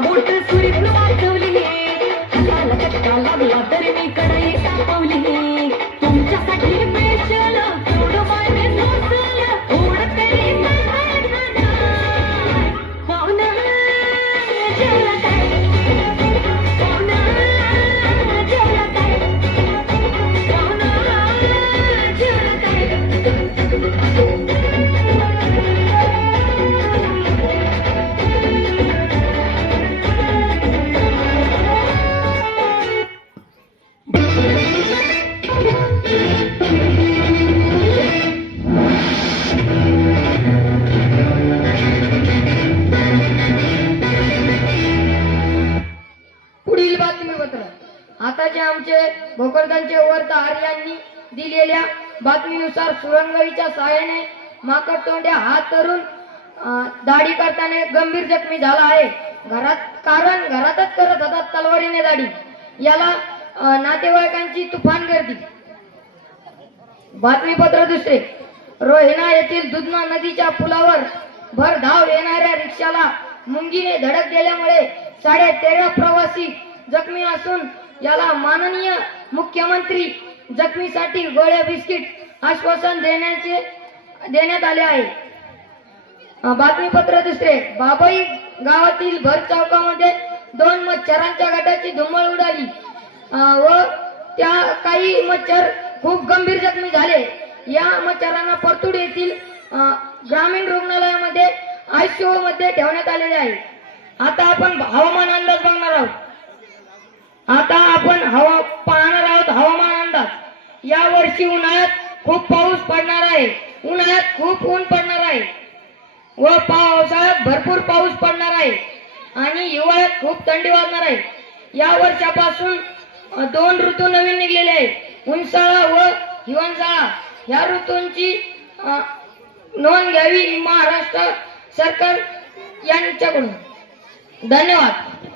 बोट सुरीत वाचवली हाताला चटका लागला तरी मी कढई तापवली तुमच्यासाठी स्पेशल थोडं पाणी सोसलं थोडं तरी पाहुणा जेवला काय पाहुणा जेवला काय पाहुणा जेवला काय पुढील बातमीपत्र आताचे आमचे भोकरदनचे वार्ताहर यांनी दिलेल्या बातमीनुसार सुरंगईच्या सहाय्याने माकड तोंड्या हा तरुण दाढी करताना गंभीर जखमी झाला आहे. घरातच करत होता तलवारीने दाढी. याला नातेवाईकांची तुफान गर्दी. बातमीपत्र दुसरे रोहिणा येथील दुधना नदीच्या पुलावर भरधाव येणाऱ्या रिक्षाला मुंगीने धडक दिल्यामुळे 13.5 प्रवासी जखमी असून याला माननीय मुख्यमंत्री जखमीसाठी गोळ्या बिस्किट आश्वासन देण्यात आले आहे. बातमीपत्र दुसरे बाबाई गावातील भर चौकामध्ये 2 मच्छरांच्या गटाची धुम्मळ उडाली व त्या काही मच्छर खूप गंभीर जखमी झाले. या मच्छरांना परतूड येथील ग्रामीण रुग्णालयामध्ये ICU मध्ये ठेवण्यात आलेले आहे. आता आपण हवामान अंदाज बघणार आहोत. पाहणार आहोत हवामान अंदाज. या वर्षी उन्हाळ्यात खूप पाऊस पडणार आहे. उन्हाळ्यात खूप ऊन पडणार आहे व पावसाळ्यात भरपूर पाऊस पडणार आहे आणि हिवाळ्यात खूप थंडी वाजणार आहे. या वर्षापासून 2 ऋतू नवीन निघलेले आहेत. उन्हाळा व हिवाळा या ऋतूंची नोंद घ्यावी महाराष्ट्र सरकार यांच्याकडून. धन्यवाद.